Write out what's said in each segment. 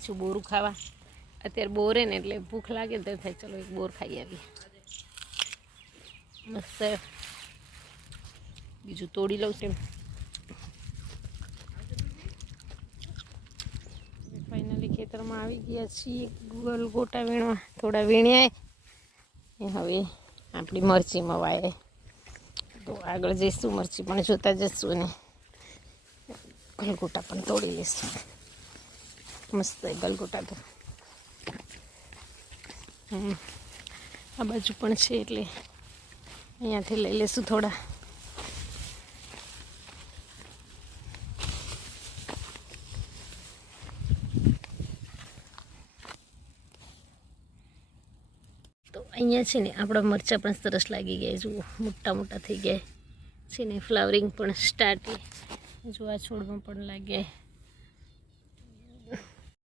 આવી છું બોરું ખાવા. અત્યારે બોરે ને એટલે ભૂખ લાગે તો થાય ચલો એક બોર ખાઈ આવીએ. મસ્ત બીજું તોડી લઉં તેમ. ફાઇનલી ખેતરમાં આવી ગયા છીએ. ગૂગલ ગોટા વીણવા થોડા વીણ્યા હવે આપણી મરચીમાં વાય તો આગળ જઈશું મરચી પણ જોતા જઈશું અને ગલગોટા પણ તોડી લઈશું. મસ્ત ગલગોટા તો આ બાજુ પણ છે એટલે અહીંયાથી લઈ લઈશું થોડા. તો અહીંયા છે ને આપણા મરચાં પણ સરસ લાગી ગયા. જુઓ મોટા મોટા થઈ ગયા છે ને ફ્લાવરિંગ પણ સ્ટાર્ટ. જો આ છોડમાં પણ લાગે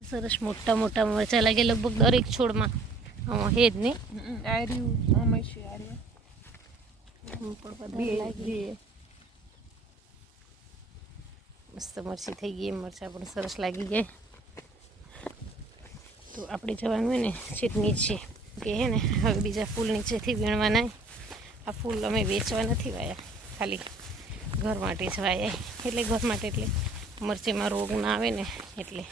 સરસ મોટા મોટા મરચાં લાગે લગભગ દરેક છોડમાં. હે જ નહીં મસ્ત મરચી થઈ ગઈ. મરચાં પણ સરસ લાગી ગયા. તો આપણે જવાનું હોય ને છેક નીચે કે હે ને હવે બીજા ફૂલ નીચેથી વીણવાના. આ ફૂલ અમે વેચવા નથી વાયા, ખાલી ઘર માટે જ વાયા. એટલે ઘર માટે એટલે મરચીમાં રોગ ના આવે ને એટલે.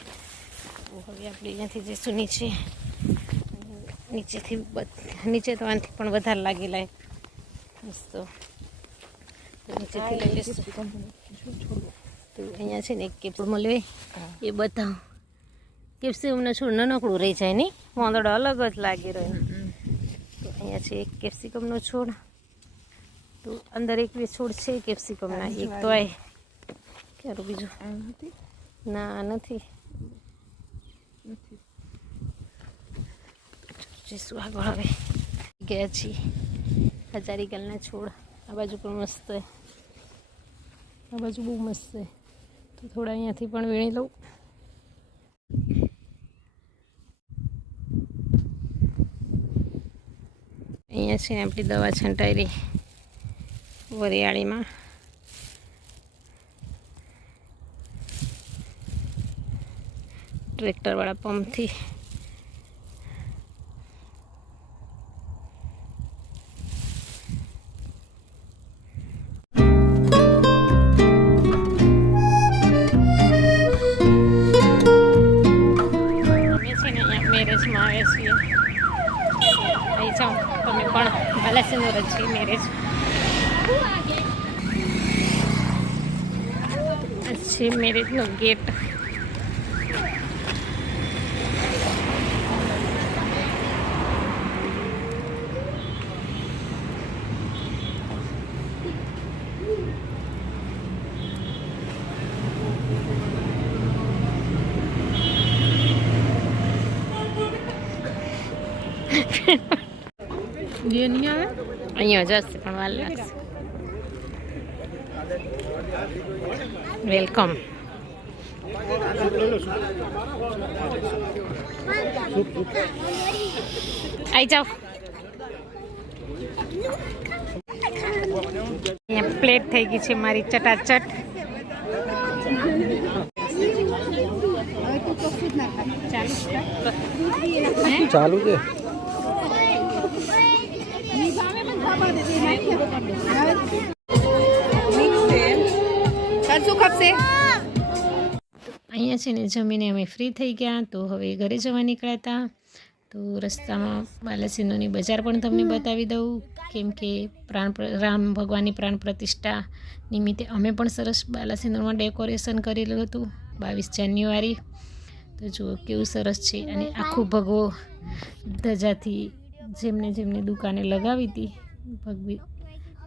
હવે આપણે અહીંયાથી જઈશું નીચે. નીચે તો આનાથી પણ વધારે લાગેલા મસ્ત. તો નીચેથી લઈ લઈશું. તો અહીંયા છે ને એક કેપ્સુલ મળે એ બતાવો. કેપ્સિકમનો છોડ નાનકડું રહી જાય નહીં, વાંદડો અલગ જ લાગી રહ્યો. તો અહીંયા છે એક કેપ્સિકમનો છોડ. તો અંદર 21 છોડ છે કેપ્સિકમના. એક તો આ ક્યારું બીજું ના નથી. જઈશું આગળ હવે. ગયા છીએ હજારીગલના છોડ. આ બાજુ પણ મસ્ત છે. આ બાજુ બહુ મસ્ત છે. તો થોડા અહીંયાથી પણ વીણી લઉં. અહીંયા છે ને આપણી દવા છંટાયેલી વરિયાળીમાં. ટ્રેક્ટરવાળા પંપથી. મેરેજમાં આવ્યા છીએ. અહીં જાઉં તમે પણ બાલાસિનોર જ છીએ મેરેજ. આ છે મેરેજનો ગેટ. અહીંયા જશે પણ વાર લાગશે. વેલકમ. આવી જાઓ. અહીંયા પ્લેટ થઈ ગઈ છે મારી ચટાચટ. ચાલુ છે. અહીંયા છે ને જમીને અમે ફ્રી થઈ ગયા. તો હવે ઘરે જવા નીકળ્યા હતા. તો રસ્તામાં બાલાસિનોરની બજાર પણ તમને બતાવી દઉં, કેમ કે રામ ભગવાનની પ્રાણ પ્રતિષ્ઠા નિમિત્તે અમે પણ સરસ બાલાસિનોરમાં ડેકોરેશન કરેલું હતું 22 જાન્યુઆરી. તો જુઓ કેવું સરસ છે. અને આખું ભગવો ધજાથી જેમને દુકાને લગાવી હતી ભગવી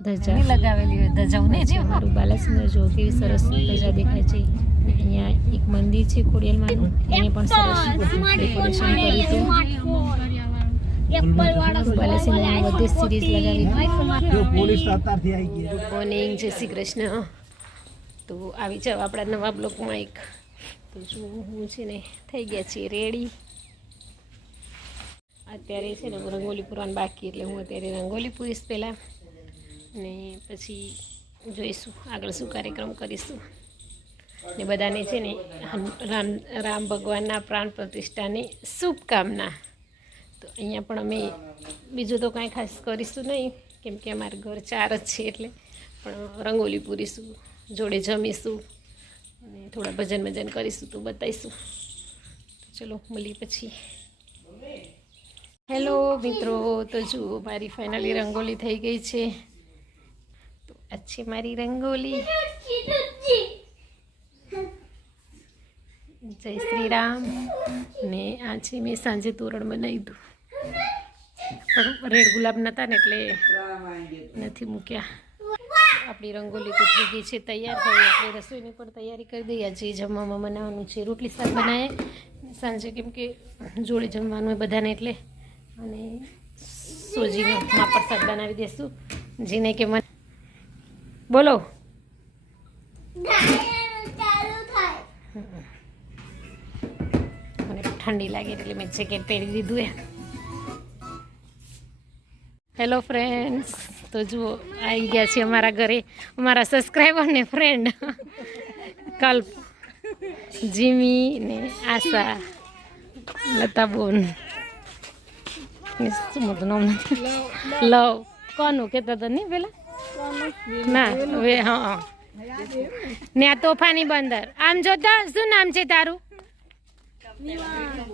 ધજા લગાવેલી હોય ધજાઓને છે. અમારું બાલાસિનોર જો કેવી સરસ ધજા દેખાય છે. અહીંયા એક મંદિર છે ખોડિયાલમાંનું, એને પણ સરસ ડેકોરેશન કર્યું હતું. બાલાસિનોરની બધી સિરીઝ લગાવી હતી. મોર્નિંગ, જય શ્રી કૃષ્ણ. તો આવી જાવ આપણા નવા બ્લોકમાં એક. તો જો હું છે ને થઈ ગયા છીએ રેડી. અત્યારે છે ને રંગોલી પૂરવાનું બાકી, એટલે હું અત્યારે રંગોલી પૂરીશ પહેલાં, અને પછી જોઈશું આગળ શું કાર્યક્રમ કરીશું. ને બધાને છે ને રામ ભગવાનના પ્રાણ પ્રતિષ્ઠાની શુભકામના. તો અહીંયા પણ અમે બીજું તો કાંઈ ખાસ કરીશું નહીં, કેમ કે અમારું ઘર 4 જ છે એટલે, પણ રંગોલી પૂરીશું, જોડે જમીશું અને થોડા ભજન કરીશું તો બતાવીશું. તો ચલો મળીએ પછી. હેલો મિત્રો, તો જુઓ મારી ફાઇનલી રંગોલી થઈ ગઈ છે. તો આ છે મારી રંગોલી. જય શ્રી રામ. ને આ છે મેં સાંજે તોરણ બનાવી દઉં, પણ રેડ ગુલાબ નહોતા ને એટલે નથી મૂક્યા. આપણી રંગોલી તો થઈ ગઈ છે તૈયાર. હવે આપણે રસોઈની પણ તૈયારી કરી દઈએ. જે જમવામાં બનાવવાનું છે, રોટલી શાક બનાવે સાંજે, કેમ કે જોડે જમવાનું હોય બધાને એટલે. અને સોજીનો માપડ શાક બનાવી દઈશું. જેને કે મને બોલો મને ઠંડી લાગે એટલે મેં જેકેટ પહેરી દીધું એ. હેલો ફ્રેન્ડ્સ, તો જુઓ આવી ગયા છે અમારા ઘરે અમારા સબસ્ક્રાઈબર ને ફ્રેન્ડ કલ્પ, જીમી ને આશા, લતાબોન શું મોટું નામ નથી, લવ કોનું કહેતા હતા નહીં પેલા ના હવે. હા ને આ તોફાની બંદર. આમ જોતા શું નામ છે તારું?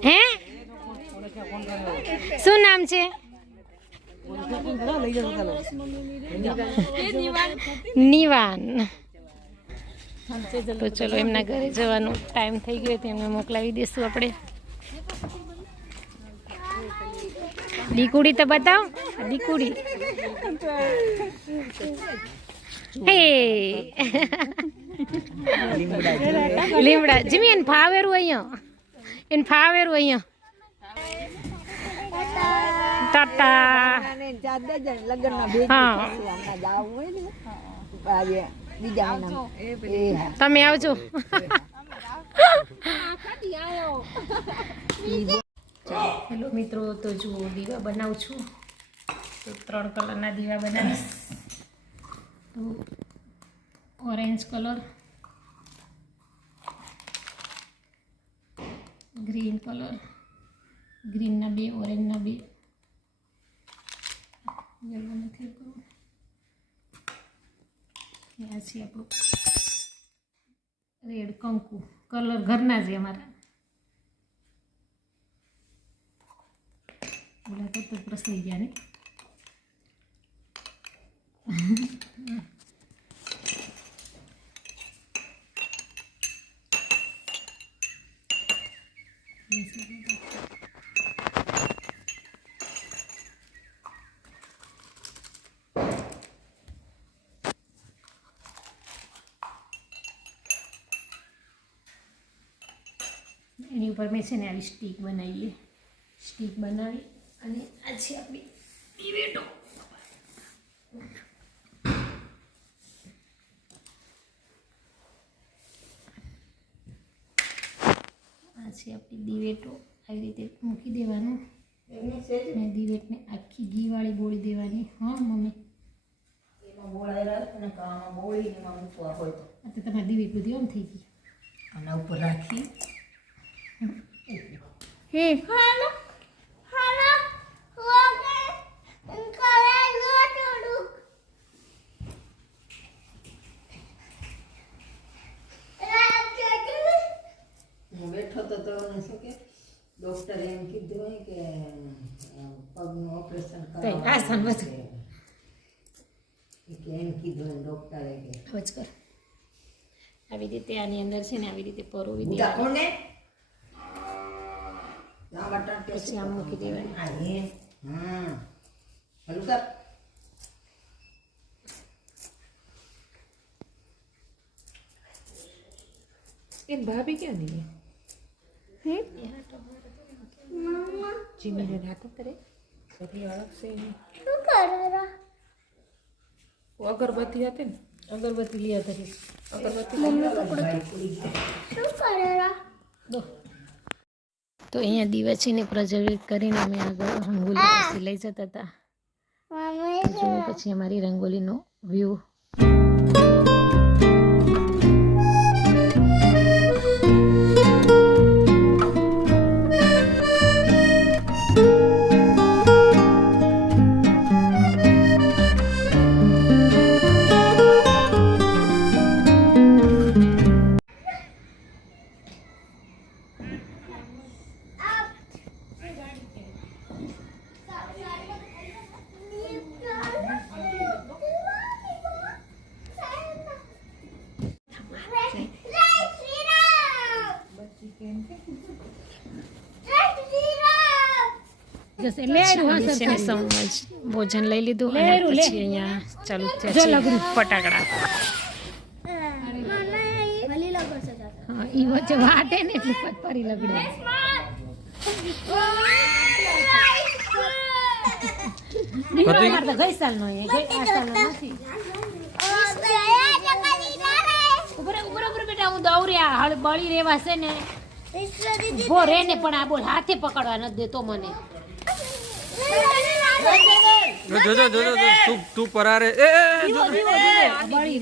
હે શું નામ છે? નિવાન. તો ચલો એમના ઘરે જવાનો ટાઈમ થઈ ગયો તો એમને મોકલાવી દઈશું આપણે. દીકુડી તો બતાવ, દીકુડી. હે લીમડા જીમી એને ફાવેરું અહીંયા, એને ફાવેરું અહીંયા. ટાટા. તમે આવજો. હેલો મિત્રો, તો જુઓ દીવા બનાવું છું. તો 3 કલરના દીવા બનાવીશ. તો ઓરેન્જ કલર, ગ્રીન કલર, ગ્રીનના 2, ઓરેન્જના 2. યલો નથી કરવું. આ છે આપણું રેડ કંકુ કલર, ઘરના છે અમારા. બોલા તો પ્રસરી ગયા ને. એની ઉપર મેં છે ને આવી સ્ટીક બનાવી, સ્ટીક બનાવી અને આ છે આપણી દિવેટો. આ છે આપણી દિવેટો. આવી રીતે મૂકી દેવાનું અને દિવેટને આખી ઘીવાળી બોળી દેવાની. હા મમ્મી, આ તો તમારી દિવેટ બધી આમ થઈ ગઈ. આના ઉપર રાખી બેઠો તો શું કે ડોક્ટરે એમ કીધું કે પગનું ઓપરેશન આસન કે એમ કીધું ડોક્ટરે કે હવે જ કર. આવી રીતે આની અંદર છે ને આવી રીતે પરોવી દેવાની, પછી આમ મૂકી દેવાની. ભાભી ક્યાં નહીં જીમીને નાટક કરે બધી અળગશે અગરબત્તી હતી ને, અગરબત્તી લઈ હતી. તો અહીંયા દીવા છે ને પ્રજ્વલિત કરીને અમે આગળ રંગોલી પાસે લઈ જતા હતા. જો પછી અમારી રંગોલીનો વ્યૂ. છે ને સમજ ભોજન લઈ લીધું અને પછી અહીંયા ચાલુ થયા છે ફટાકડા. હા ઈ વચ્ચે વાટે ને એટલે પરી લગડે. ગઈ સાલ નો આ સાલ નો નથી. ઉપર બેટા હું દौર્યા હળ બળી રેવા છે ને ઉભો રે ને પણ આ બોલ હાથે પકડવા નથી દેતો મને. જો તું પરારે એ બળી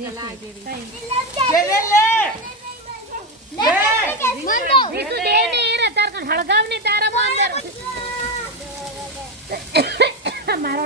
મારો